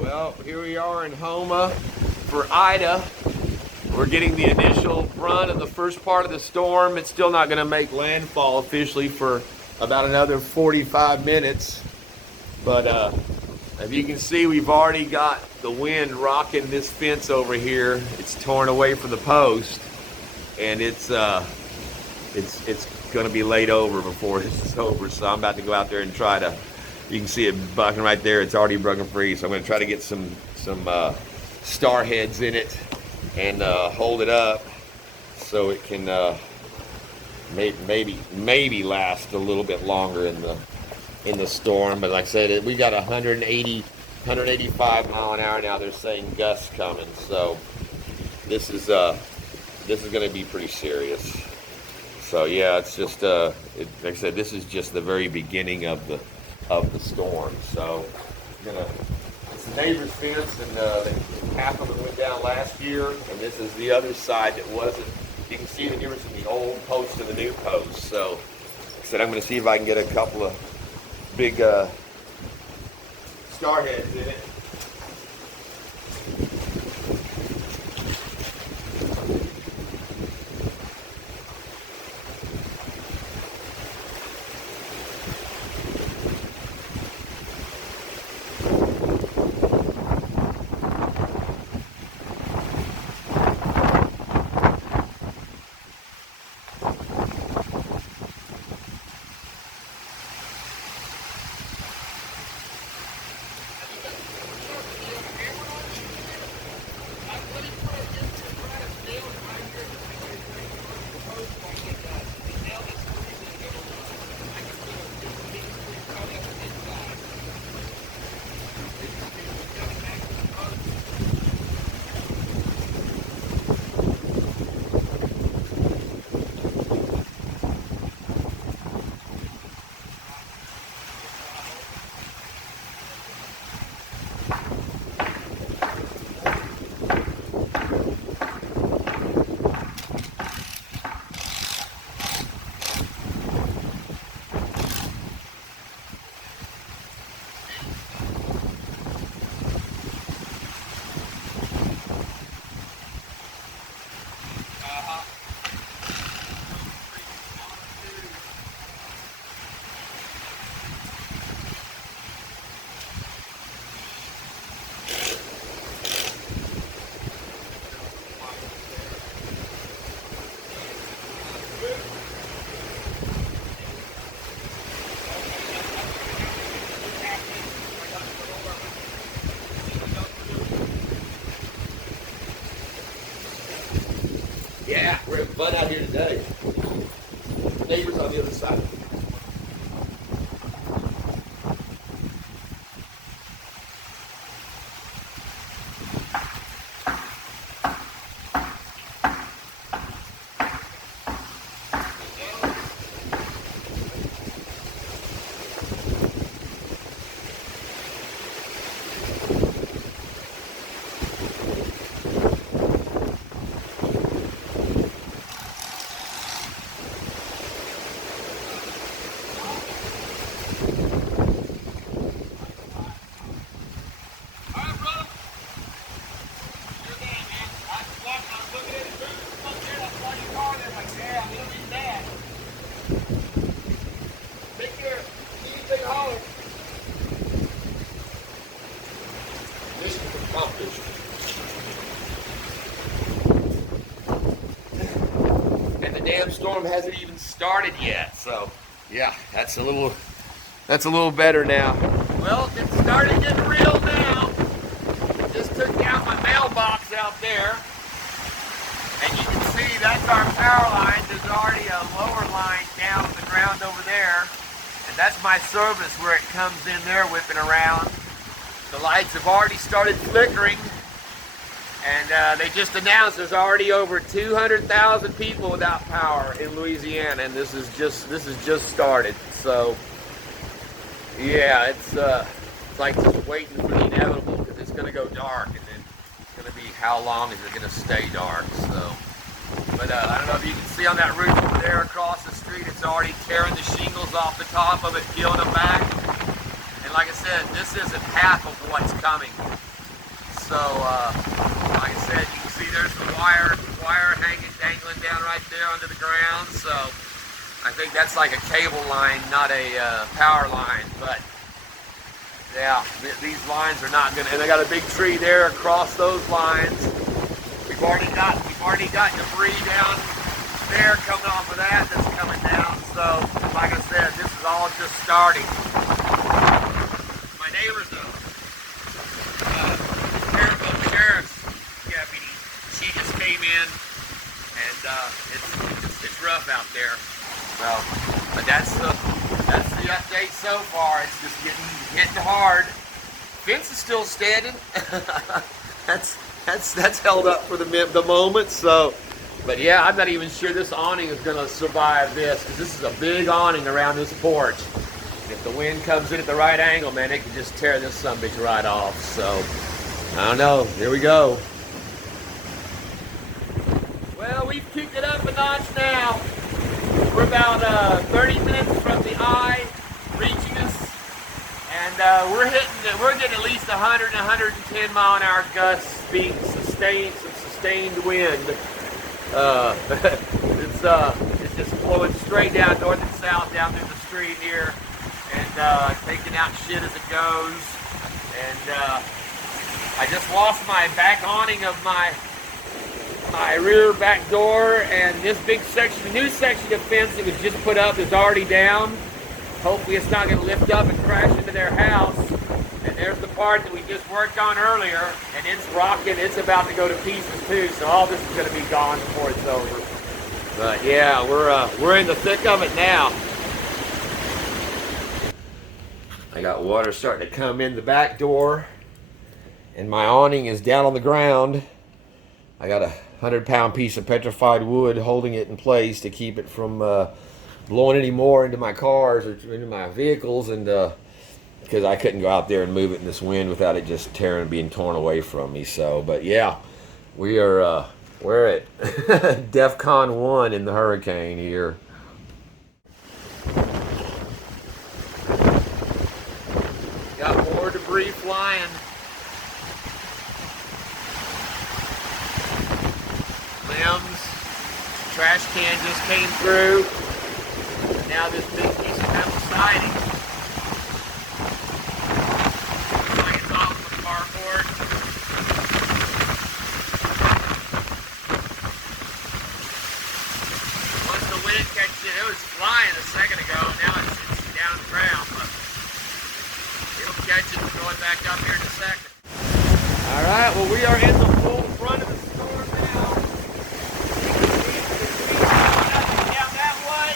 Well, here we are in Houma for Ida. We're getting the initial brunt of the first part of the storm. It's still not going to make landfall officially for about another 45 minutes. But as you can see, we've already got the wind rocking this fence over here. It's torn away from the post, and it's going to be laid over before this is over. So I'm about to go out there and try to. You can see it bucking right there. It's already broken free. So I'm going to try to get some star heads in it and hold it up so it can maybe last a little bit longer in the storm. But like I said, we got 185 mile an hour now. They're saying gusts coming. So this is going to be pretty serious. So yeah, it's just like I said, this is just the very beginning of the storm. So it's the neighbor's fence, and half of it went down last year, and this is the other side that wasn't. You can see the difference in the old post and the new post. So like I said, I'm going to see if I can get a couple of big star heads in it. Yeah, we're having fun out here today. Neighbors on the other side. And the damn storm hasn't even started yet, so yeah, that's a little better now. Well, it's starting to get real now. Just took out my mailbox out there, and you can see that's our power line. There's already a lower line down to the ground over there, and that's my service where it comes in there whipping around. The lights have already started flickering, and they just announced there's already over 200,000 people without power in Louisiana, and this is just started. So yeah, it's like just waiting for the inevitable, because it's going to go dark, and then it's going to be how long is it going to stay dark. So, but I don't know if you can see on that roof over there across the street, it's already tearing the shingles off the top of it, peeling them back. And like I said, this isn't half of what's coming. So, like I said, you can see there's the wire hanging, dangling down right there under the ground. So, I think that's like a cable line, not a power line. But yeah, these lines are not gonna. And they got a big tree there across those lines. We've already got debris down there coming off of that that's coming down. So, like I said, this is all just starting. My neighbor's a sheriff's deputy. She just came in, and it's rough out there. So, but that's the update so far. It's just hitting hard. Fence is still standing. that's held up for the moment. So, but yeah, I'm not even sure this awning is going to survive this, because this is a big awning around this porch. If the wind comes in at the right angle, man, it can just tear this sumbitch right off. So, I don't know. Here we go. Well, we've kicked it up a notch now. We're about 30 minutes from the eye reaching us, and we're getting at least 100 and 110 mile an hour gusts, being sustained wind. It's just flowing straight down north and south down through the street here, and taking out shit as it goes. And I just lost my back awning of my rear back door, and this big section, the new section of fence that was just put up is already down. Hopefully it's not going to lift up and crash into their house. And there's the part that we just worked on earlier, and it's rocking. It's about to go to pieces too, so all this is going to be gone before it's over. But yeah, we're in the thick of it now. I got water starting to come in the back door, and my awning is down on the ground. I got a 100-pound piece of petrified wood holding it in place to keep it from blowing any more into my cars or into my vehicles, and because I couldn't go out there and move it in this wind without it just tearing and being torn away from me. So, but yeah, we're at DEFCON 1 in the hurricane here. Got more debris flying. Limbs, trash can just came through. And now this big piece of metal siding. Like it's off the cardboard. Once the wind catches it, it was flying a second ago. Now it's down the ground, but it'll catch it and throw it back up here in a second. All right, well, we are in the full front of the storm now. Down that way.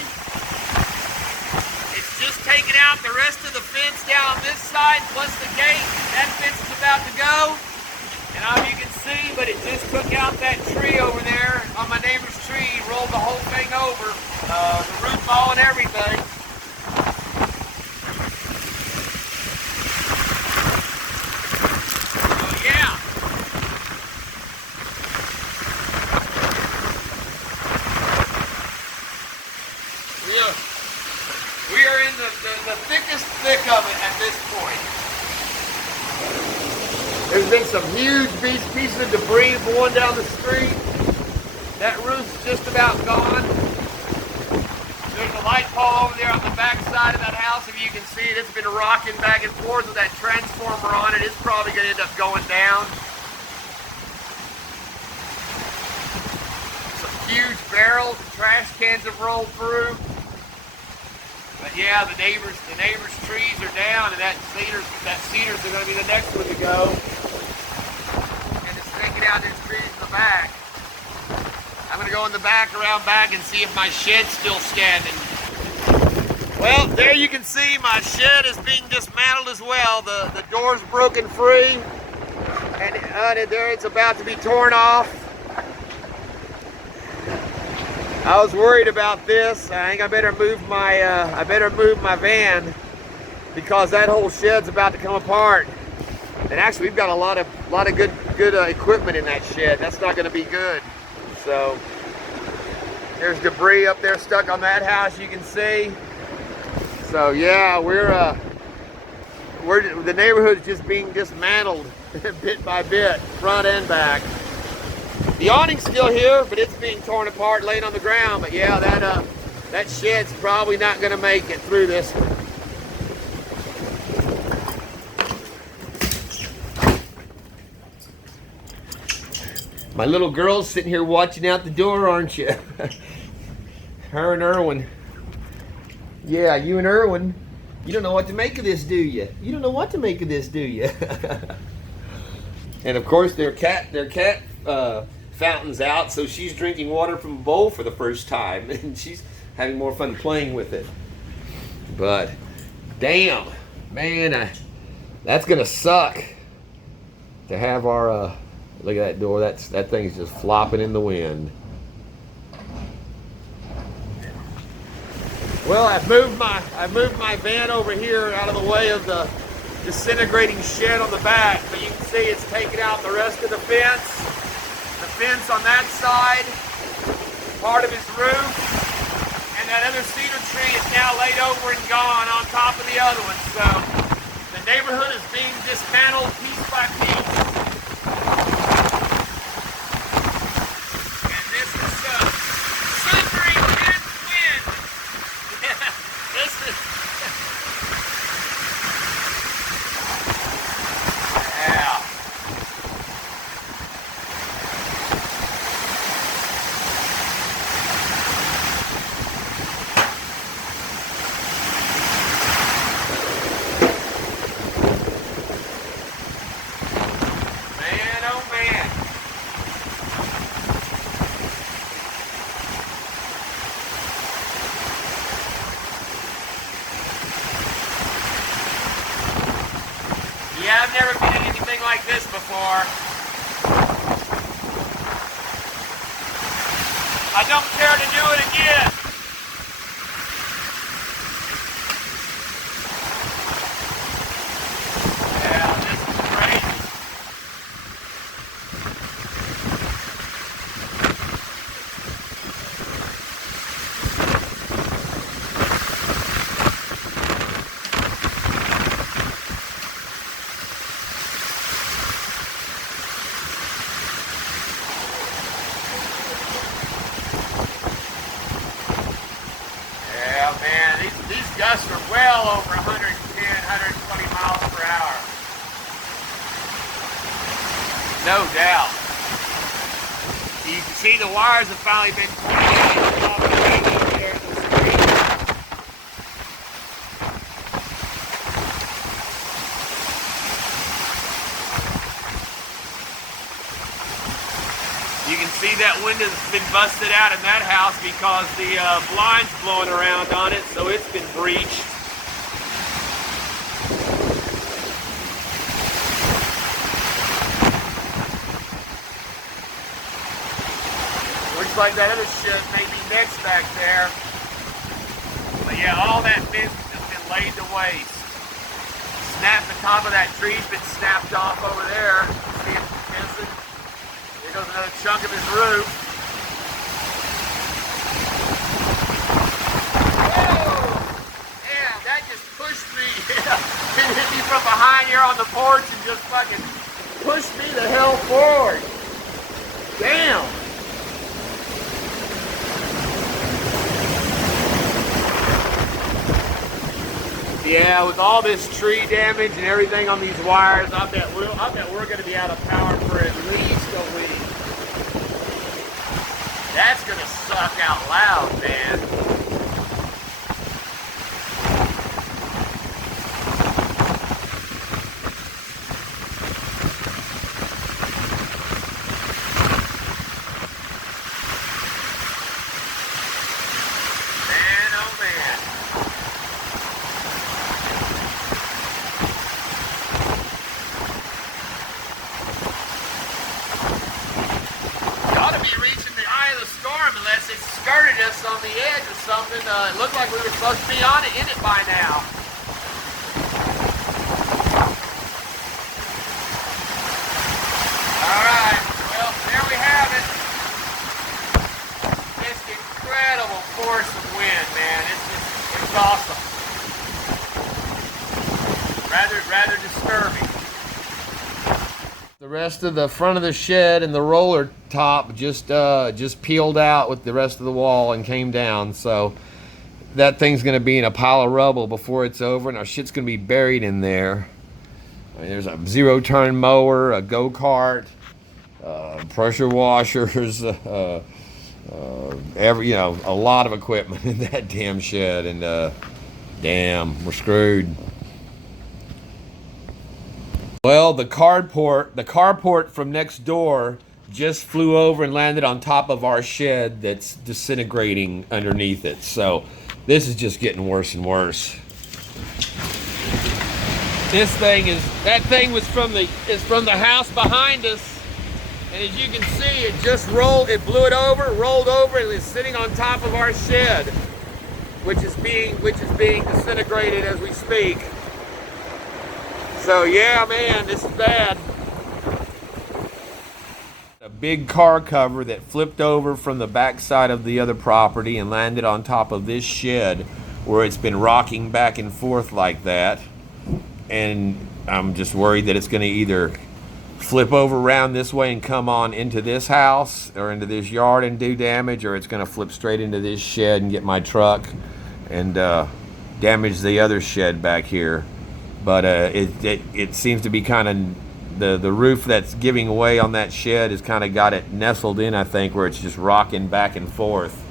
It's just taking out the rest of the fence down this side, plus the gate. That fence is about to go. And you can see, but it just took out that tree over there on my neighbor's tree, rolled the whole thing over, the root ball and everything. We are in the thickest thick of it at this point. There's been some huge pieces of debris blowing down the street. That roof's just about gone. There's a light pole over there on the back side of that house. If you can see it, it's been rocking back and forth with that transformer on it. It's probably going to end up going down. Some huge barrels and trash cans have rolled through. But yeah, the neighbors' trees are down, and that cedar's are going to be the next one to go. And it's taking out these trees in the back. I'm going to go in the back, around back, and see if my shed's still standing. Well, there you can see my shed is being dismantled as well. The door's broken free, and there it's about to be torn off. I was worried about this. I think I better move my van, because that whole shed's about to come apart. And actually, we've got a lot of good equipment in that shed. That's not going to be good. So there's debris up there stuck on that house, you can see. So yeah, the neighborhood's just being dismantled bit by bit, front and back. The awning's still here, but it's being torn apart, laying on the ground. But yeah, that shed's probably not going to make it through this one. My little girl's sitting here watching out the door, aren't you? Her and Irwin. Yeah, you and Irwin. You don't know what to make of this, do you? You don't know what to make of this, do you? And of course, their cat fountain's out, so she's drinking water from a bowl for the first time, and she's having more fun playing with it. But damn, man, that's gonna suck to have our. Look at that door. That thing's just flopping in the wind. Well, I've moved my van over here out of the way of the disintegrating shed on the back, but you can see it's taken out the rest of the fence. The fence on that side, part of his roof, and that other cedar tree is now laid over and gone on top of the other one. So the neighborhood is being dismantled piece by piece. And this is thundering and wind. This is... Yeah. Man, oh man. Yeah, I've never been in anything like this before. I don't care to do it again. Yeah, this is crazy. Yeah, man, these gusts are well over 110, 120 miles per hour. No doubt. You can see the wires have finally been torn off the radio there in the street. You can see that window's been busted out in that house because the blind's blowing around on it, so it's been breached. Looks like that other shed may be next back there. But yeah, all that fence has just been laid to waste. The top of that tree's been snapped off over there. See it missing? There goes another chunk of his roof. Whoa! Damn, that just pushed me. It hit me from behind here on the porch and just fucking pushed me the hell forward. Damn. Yeah, with all this tree damage and everything on these wires, I bet we're going to be out of power for at least a week. That's going to suck out loud, man. Unless it skirted us on the edge or something. It looked like we were supposed to be on it, in it by now. Alright, well, there we have it. Just incredible force of wind, man. It's awesome. Rather The rest of the front of the shed and the roller top just peeled out with the rest of the wall and came down. So that thing's gonna be in a pile of rubble before it's over, and our shit's gonna be buried in there. I mean, there's a zero-turn mower, a go-kart, pressure washers, a lot of equipment in that damn shed, and damn, we're screwed. Well, the carport from next door just flew over and landed on top of our shed that's disintegrating underneath it. So this is just getting worse and worse. That thing is from the house behind us. And as you can see, it blew it over, rolled over, and is sitting on top of our shed, which is being disintegrated as we speak. So yeah, man, this is bad. A big car cover that flipped over from the backside of the other property and landed on top of this shed, where it's been rocking back and forth like that. And I'm just worried that it's going to either flip over around this way and come on into this house or into this yard and do damage, or it's going to flip straight into this shed and get my truck and damage the other shed back here. But it seems to be kind of the roof that's giving away on that shed has kind of got it nestled in, I think, where it's just rocking back and forth.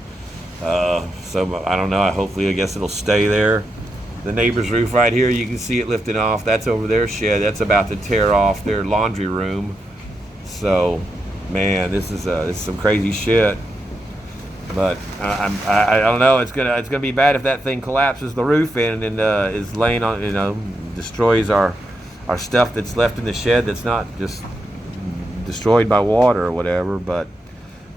So I don't know. I guess it'll stay there. The neighbor's roof right here, you can see it lifting off. That's over their shed. That's about to tear off their laundry room. So, man, this is some crazy shit. But I don't know. It's gonna be bad if that thing collapses the roof in and is laying on, destroys our stuff that's left in the shed that's not just destroyed by water or whatever. But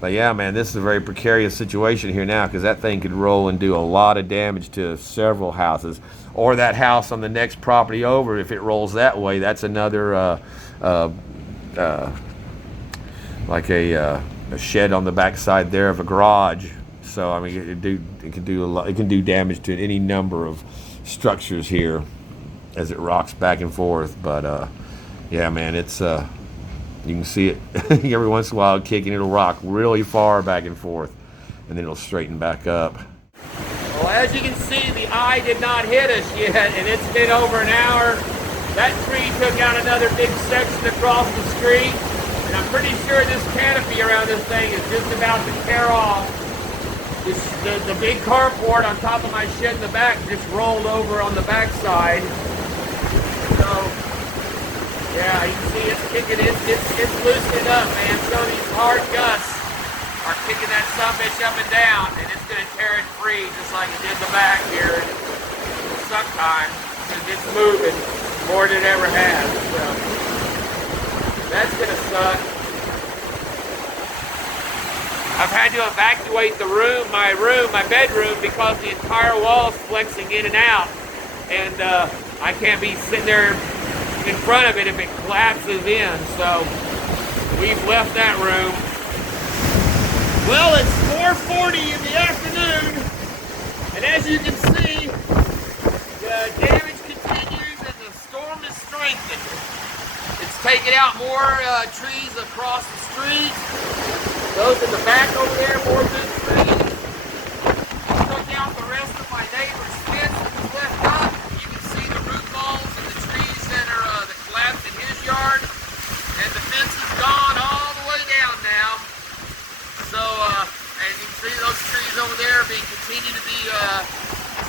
yeah, man, this is a very precarious situation here now, because that thing could roll and do a lot of damage to several houses, or that house on the next property over. If it rolls that way, that's another like a shed on the backside there of a garage. So I mean, it can do damage to any number of structures here as it rocks back and forth. But yeah, man, it's you can see it every once in a while kicking. It'll rock really far back and forth, and then it'll straighten back up. Well, as you can see, the eye did not hit us yet, and it's been over an hour. That tree took out another big section across the street, and I'm pretty sure this canopy around this thing is just about to tear off. The big carport on top of my shed in the back just rolled over on the backside. So, yeah, you can see it's kicking, it's loosening up, man. So these hard gusts are kicking that sumbitch up and down, and it's going to tear it free just like it did in the back here. Sometimes, because it's moving more than it ever has. So, that's going to suck. I've had to evacuate my bedroom, because the entire wall is flexing in and out, and I can't be sitting there in front of it if it collapses in. So we've left that room. Well, it's 4:40 in the afternoon, and as you can see, the damage continues and the storm is strengthened. It's taken out more trees across the street. Those in the back over there, more big trees. Took out the rest of my neighbor's fence that was left up. You can see the root balls and the trees that collapsed in his yard. And the fence is gone all the way down now. So, and you can see those trees over there continue to be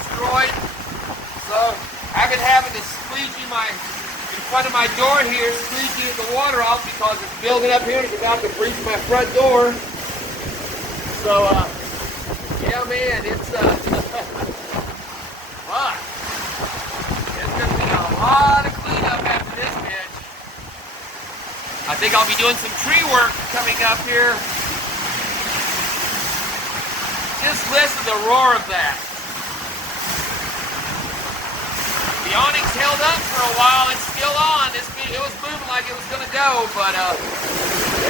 destroyed. So, I've been having to squeegee in front of my door here, squeegee the water off, because it's building up here and it's about to breach my front door. So, yeah, man, it's fuck. It's gonna be a lot of cleanup after this bitch. I think I'll be doing some tree work coming up here. Just listen to the roar of that. The awning's held up for a while. It's still on. It was moving like it was going to go, but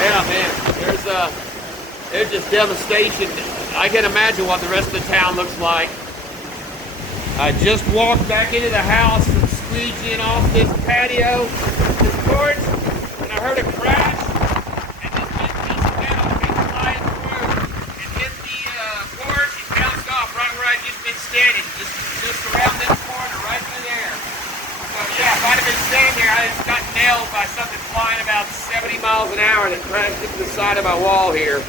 yeah, man, there's just devastation. I can imagine what the rest of the town looks like. I just walked back into the house from squeegeeing off this patio, this porch, and I heard a crack. by something flying about 70 miles an hour that crashed into the side of my wall here.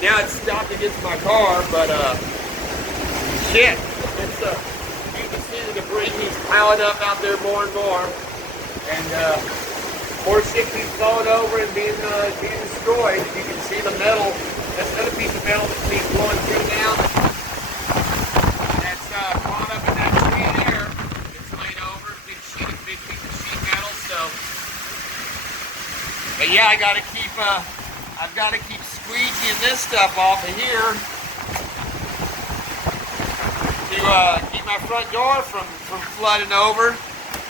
Now it's stopped against my car, but shit. It's you can see the debris keeps piling up out there more and more. And more shit keeps falling over and being destroyed. You can see the metal. That's another piece of metal that keeps blowing through now. That's caught up in that tree there. It's laid over. Big piece of sheet metal. So, but yeah, I've got to keep squeegeeing this stuff off of here to keep my front door from flooding over.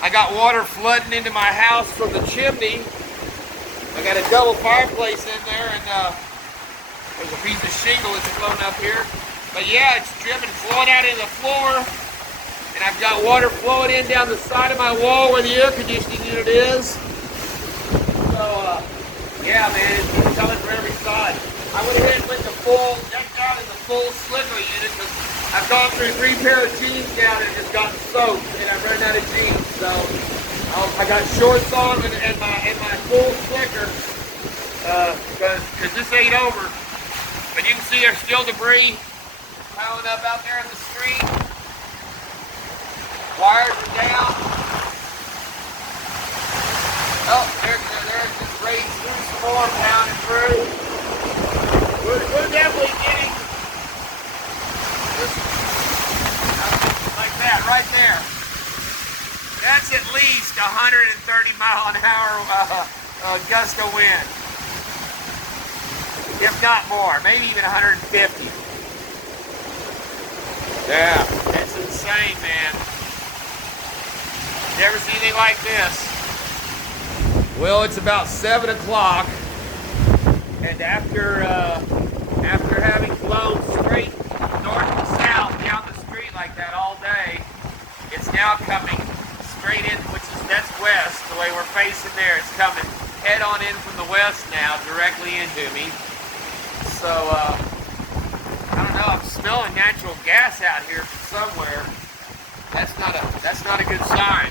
I got water flooding into my house from the chimney. I got a double fireplace in there, and there's a piece of shingle that's floating up here. But yeah, it's dripping, flowing out into the floor, and I've got water flowing in down the side of my wall where the air conditioning unit is. So yeah, man, it's coming from every side. I went ahead and went decked out in the full slicker unit, because I've gone through 3 pair of jeans now that have just gotten soaked, and I've run out of jeans. So I got shorts on and my full slicker, because this ain't over. But you can see there's still debris piling up out there in the street. Wires are down. Oh, there's just raised through some more, pounding through. We're definitely getting this, like that right there. That's at least 130 mile an hour gust of wind. If not more, maybe even 150. Yeah, it's insane, man. Never seen anything like this. Well, it's about 7 o'clock, and after having blown straight north and south down the street like that all day, it's now coming straight in, that's west, the way we're facing there. It's coming head on in from the west now, directly into me. So, I don't know, I'm smelling natural gas out here from somewhere. That's not a good sign.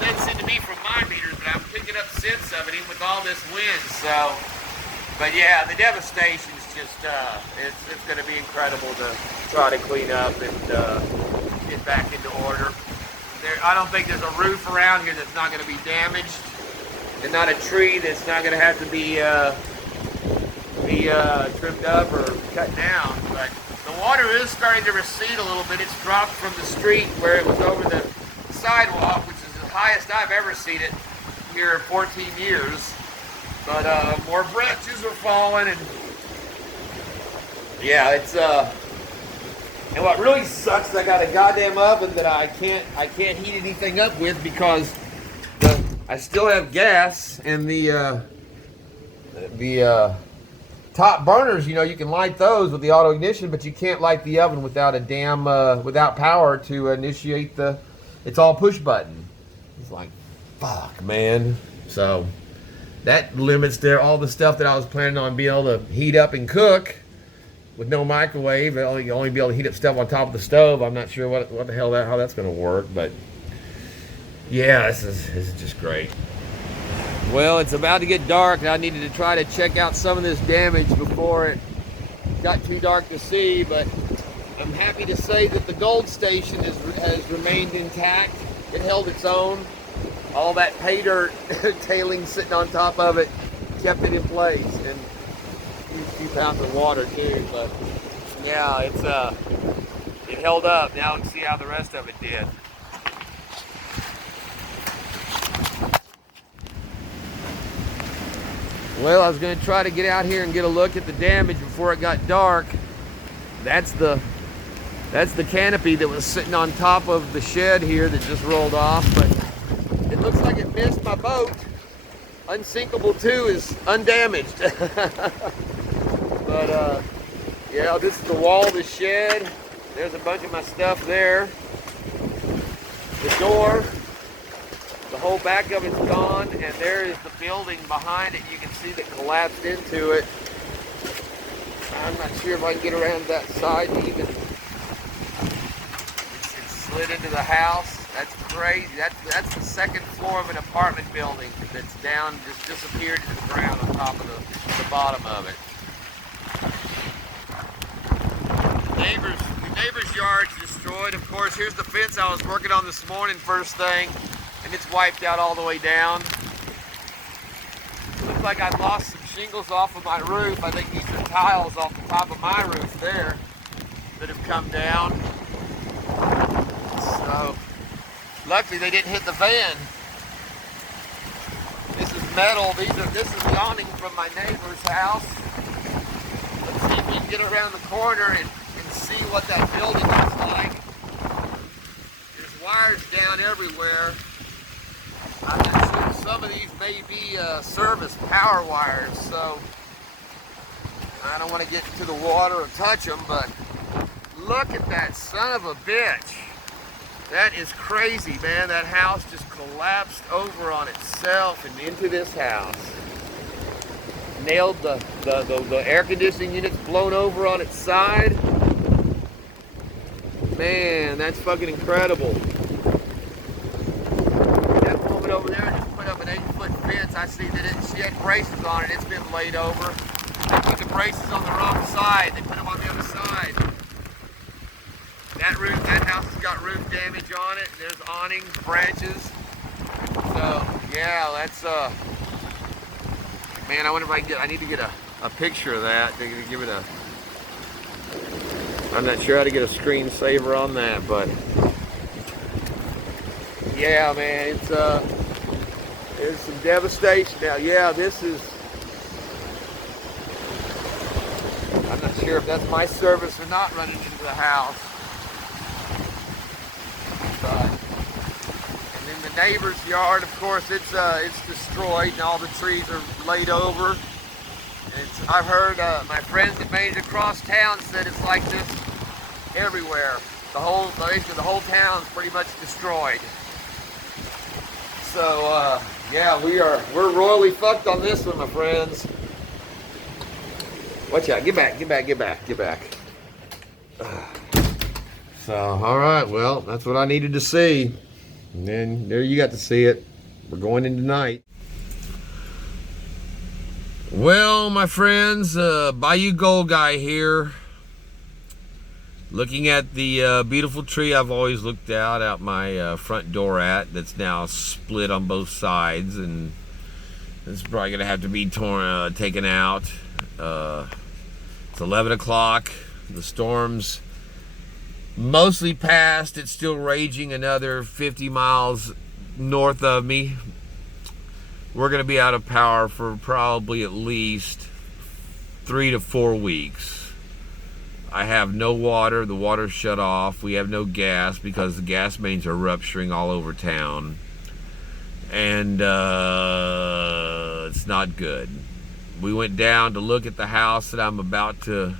That seemed to be from my meters, but I'm picking up scents of it even with all this wind. So, but yeah, the devastation's just, it's going to be incredible to try to clean up and get back into order. I don't think there's a roof around here that's not going to be damaged, and not a tree that's not going to have to be trimmed up or cut down. But the water is starting to recede a little bit. It's dropped from the street where it was over the sidewalk, which is the highest I've ever seen it here in 14 years. But more branches are falling, and yeah, it's and what really sucks is I got a goddamn oven that I can't heat anything up with, because I still have gas, and the top burners, you can light those with the auto ignition, but you can't light the oven without without power to initiate it's all push button. It's like, fuck, man. So that limits all the stuff that I was planning on being able to heat up and cook with no microwave. You only be able to heat up stuff on top of the stove. I'm not sure what the hell how that's going to work, but yeah, this is just great. Well, it's about to get dark, and I needed to try to check out some of this damage before it got too dark to see, but I'm happy to say that the gold station has remained intact. It held its own. All that pay dirt tailing sitting on top of it kept it in place, and a few pounds of water too. But yeah, it held up. Now let's see how the rest of it did. Well, I was going to try to get out here and get a look at the damage before it got dark. That's the canopy that was sitting on top of the shed here that just rolled off, but it looks like it missed my boat. Unsinkable 2 is undamaged. But yeah, this is the wall of the shed. There's a bunch of my stuff there. The door. The whole back of it's gone, and there is the building behind it. You can see that collapsed into it. I'm not sure if I can get around that side to even. It slid into the house. That's crazy. That's the second floor of an apartment building that's down, just disappeared to the ground on top of the bottom of it. The neighbor's yard's destroyed. Of course, here's the fence I was working on this morning first thing, and it's wiped out all the way down. Looks like I've lost some shingles off of my roof. I think these are tiles off the top of my roof there that have come down. So, luckily they didn't hit the van. This is metal. This is the awning from my neighbor's house. Let's see if we can get around the corner and see what that building looks like. There's wires down everywhere. I'm not sure, some of these may be service power wires, so I don't want to get into the water or touch them, but look at that son of a bitch. That is crazy, man. That house just collapsed over on itself and into this house. Nailed the air conditioning unit's blown over on its side. Man, that's fucking incredible. That woman over there just put up an 8-foot fence. I see that she had braces on it. It's been laid over. They put the braces on the wrong side. They put them on the other side. That house has got roof damage on it. There's awnings, branches. So yeah, that's man, I wonder if I need to get a picture of that to give it a. I'm not sure how to get a screensaver on that, but yeah, man, there's some devastation now. Yeah, this is. I'm not sure if that's my service or not running into the house. And then the neighbor's yard, of course, it's destroyed and all the trees are laid over. And I've heard my friends that made it across town said it's like this everywhere. Basically the whole town's pretty much destroyed. So yeah, we're royally fucked on this one, my friends. Watch out! Get back! So, all right, well, that's what I needed to see. And then there you got to see it. We're going in tonight. Well, my friends, Bayou Gold Guy here. Looking at the beautiful tree I've always looked out my front door at, that's now split on both sides, and it's probably going to have to be taken out. It's 11 o'clock. The storm's mostly past. It's still raging another 50 miles north of me. We're going to be out of power for probably at least 3 to 4 weeks. I have no water. The water's shut off. We have no gas because the gas mains are rupturing all over town. And it's not good. We went down to look at the house that I'm about to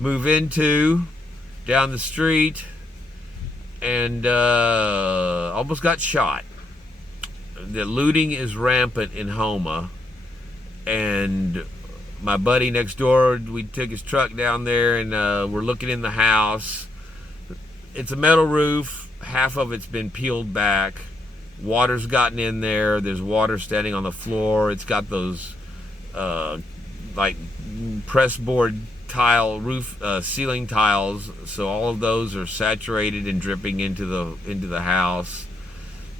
move into down the street, and almost got shot. The looting is rampant in Houma, and my buddy next door, we took his truck down there, and we're looking in the house. It's a metal roof. Half of it's been peeled back. Water's gotten in there. There's water standing on the floor. It's got those like pressboard tile roof ceiling tiles, so all of those are saturated and dripping into the house.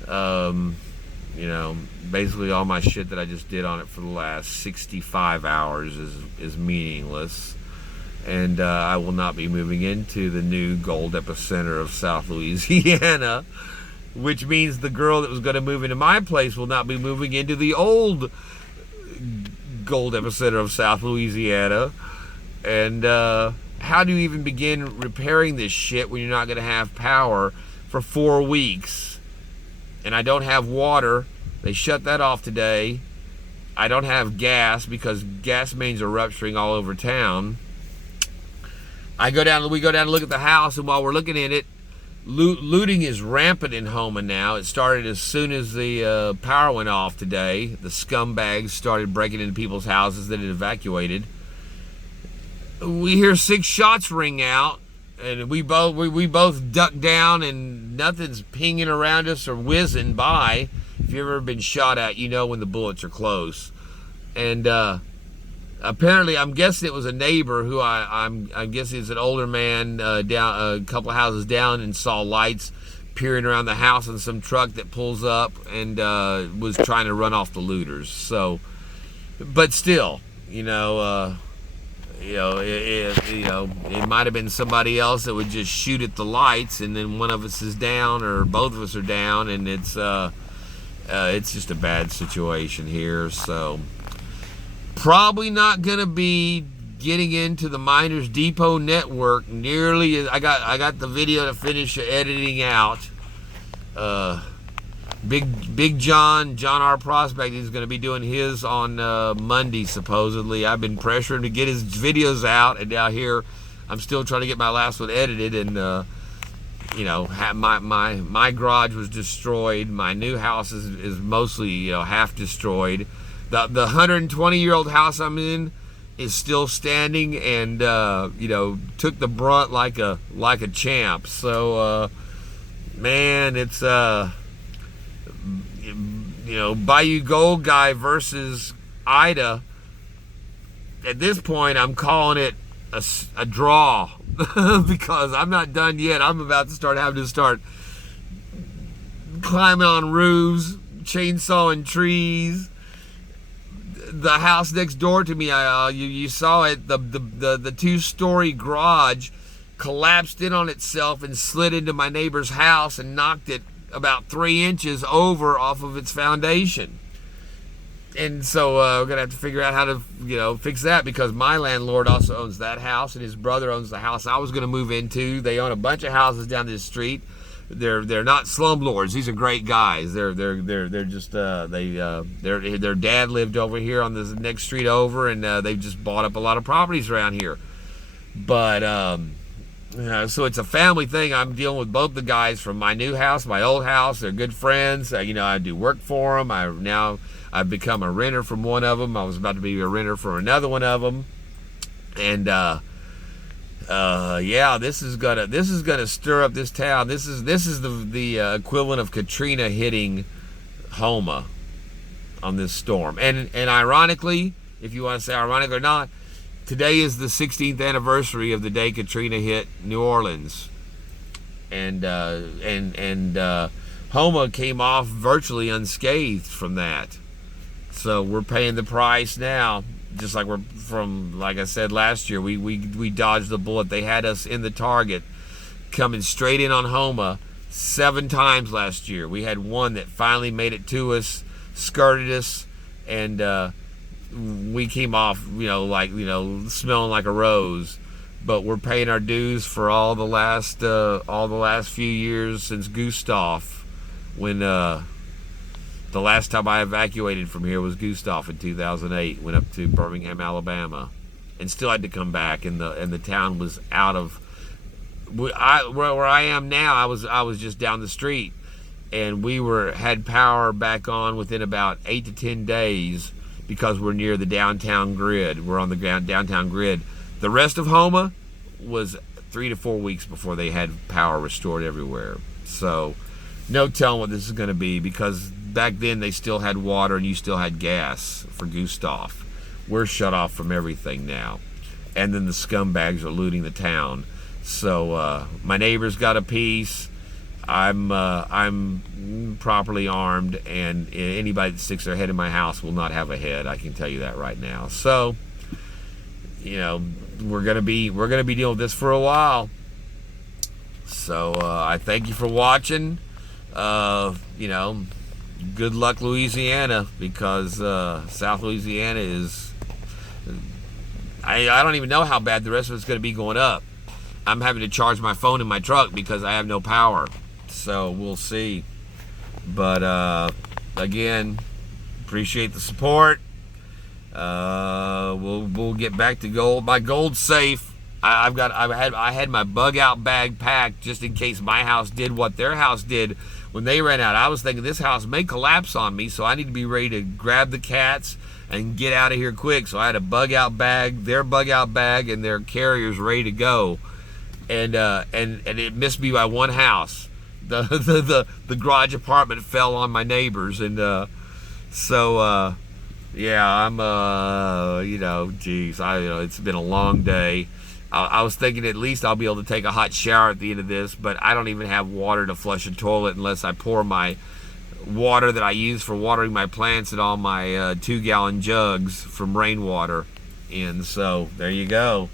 You know, basically all my shit that I just did on it for the last 65 hours is meaningless, and I will not be moving into the new gold epicenter of South Louisiana, which means the girl that was going to move into my place will not be moving into the old gold epicenter of South Louisiana. And how do you even begin repairing this shit when you're not going to have power for 4 weeks? And I don't have water. They shut that off today. I don't have gas because gas mains are rupturing all over town. We go down to look at the house, and while we're looking at it, looting is rampant in Houma now. It started as soon as the power went off today. The scumbags started breaking into people's houses that had evacuated. We hear 6 shots ring out, and we both ducked down, and nothing's pinging around us or whizzing by. If you've ever been shot at, you know when the bullets are close. And apparently, I'm guessing it was a neighbor who I'm guessing is an older man down a couple of houses down, and saw lights peering around the house and some truck that pulls up and was trying to run off the looters. So, but still, it might have been somebody else that would just shoot at the lights, and then one of us is down or both of us are down, and it's just a bad situation here. So probably not gonna be getting into the Miners Depot network nearly as I got the video to finish editing out. Big John R. Prospect is going to be doing his on Monday, supposedly. I've been pressuring to get his videos out, and now here I'm still trying to get my last one edited. And my garage was destroyed. My new house is mostly half destroyed. The 120-year-old house I'm in is still standing, and took the brunt like a champ. So man, it's Bayou Gold guy versus Ida. At this point, I'm calling it a draw because I'm not done yet. I'm about to start having to start climbing on roofs, chainsawing trees. The house next door to me, you saw it, the two-story garage collapsed in on itself and slid into my neighbor's house and knocked it about 3 inches over off of its foundation. And so we're gonna have to figure out how to fix that, because my landlord also owns that house, and his brother owns the house I was gonna move into. They own a bunch of houses down this street. They're not slumlords. These are great guys. They're just their dad lived over here on the next street over, and they've just bought up a lot of properties around here. But so it's a family thing. I'm dealing with both the guys from my new house, my old house. They're good friends. I do work for them. I've become a renter from one of them. I was about to be a renter for another one of them, and this is gonna stir up this town. This is the equivalent of Katrina hitting Houma on this storm. And ironically, if you want to say ironic or not, today is the 16th anniversary of the day Katrina hit New Orleans, and Houma came off virtually unscathed from that. So we're paying the price now. Just like like I said last year, we dodged the bullet. They had us in the target, coming straight in on Houma 7 times last year. We had one that finally made it to us, skirted us, and we came off, smelling like a rose. But we're paying our dues for all the last few years since GUSTS, when the last time I evacuated from here was GUSTS in 2008. Went up to Birmingham, Alabama, and still had to come back. And the town was out of where I am now. I was just down the street, and we had power back on within about 8 to 10 days because we're near the downtown grid. We're on the downtown grid. The rest of Houma was 3 to 4 weeks before they had power restored everywhere. So no telling what this is going to be, because back then they still had water and you still had gas for GUSTS. We're shut off from everything now, and then the scumbags are looting the town. So my neighbor's got a piece. I'm properly armed, and anybody that sticks their head in my house will not have a head. I can tell you that right now. So we're gonna be dealing with this for a while. So I thank you for watching. Good luck, Louisiana, because South Louisiana is, I don't even know how bad the rest of it's going to be going up. I'm having to charge my phone in my truck because I have no power. So we'll see. But again, appreciate the support. We'll get back to gold. My gold's safe. I had my bug out bag packed just in case my house did what their house did when they ran out. I was thinking this house may collapse on me, so I need to be ready to grab the cats and get out of here quick. So I had a bug out bag, their bug out bag, and their carriers ready to go. and it missed me by one house. The garage apartment fell on my neighbors, and yeah, I'm geez, it's been a long day. I was thinking at least I'll be able to take a hot shower at the end of this, but I don't even have water to flush a toilet unless I pour my water that I use for watering my plants in all my 2-gallon jugs from rainwater in. So there you go.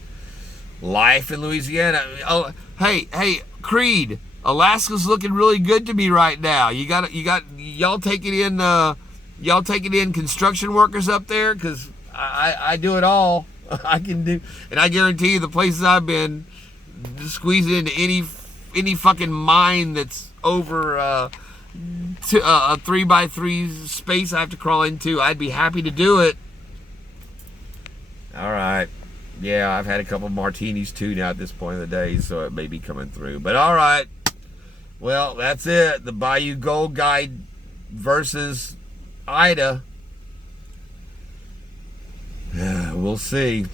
Life in Louisiana. Oh, hey, Creed, Alaska's looking really good to me right now. Y'all taking in construction workers up there? Because I do it all. I can do, and I guarantee you the places I've been, squeeze into any fucking mine that's over a 3x3 space I have to crawl into. I'd be happy to do it. All right. Yeah, I've had a couple of martinis too now at this point of the day, so it may be coming through. But all right. Well, that's it. The Bayou Gold Guide versus Ida. We'll see.